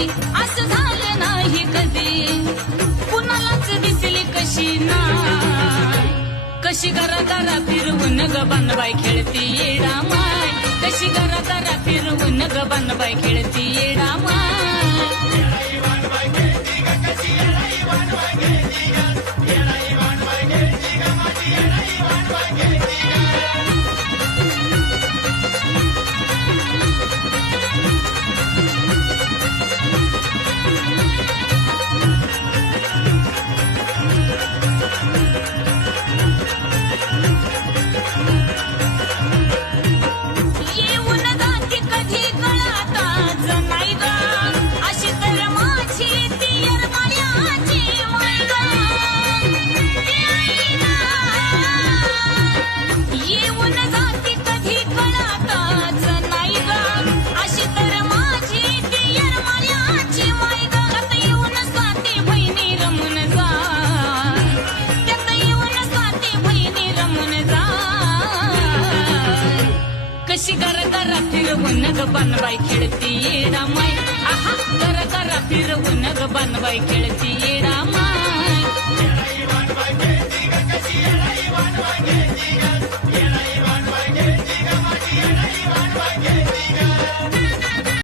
होती असं झालं नाही कधी. कुणालाच दिसली कशी ना कशी गरा गरा फिरवून ग बनबाई खेळती येडा माय कशी गरा गरा फिरवून ग बनबाई खेळती येडा माय कशी कर करा फिरवून ग बनबाई खेळती येडा माय आहा कर करा फिरवून ग बनबाई खेळती.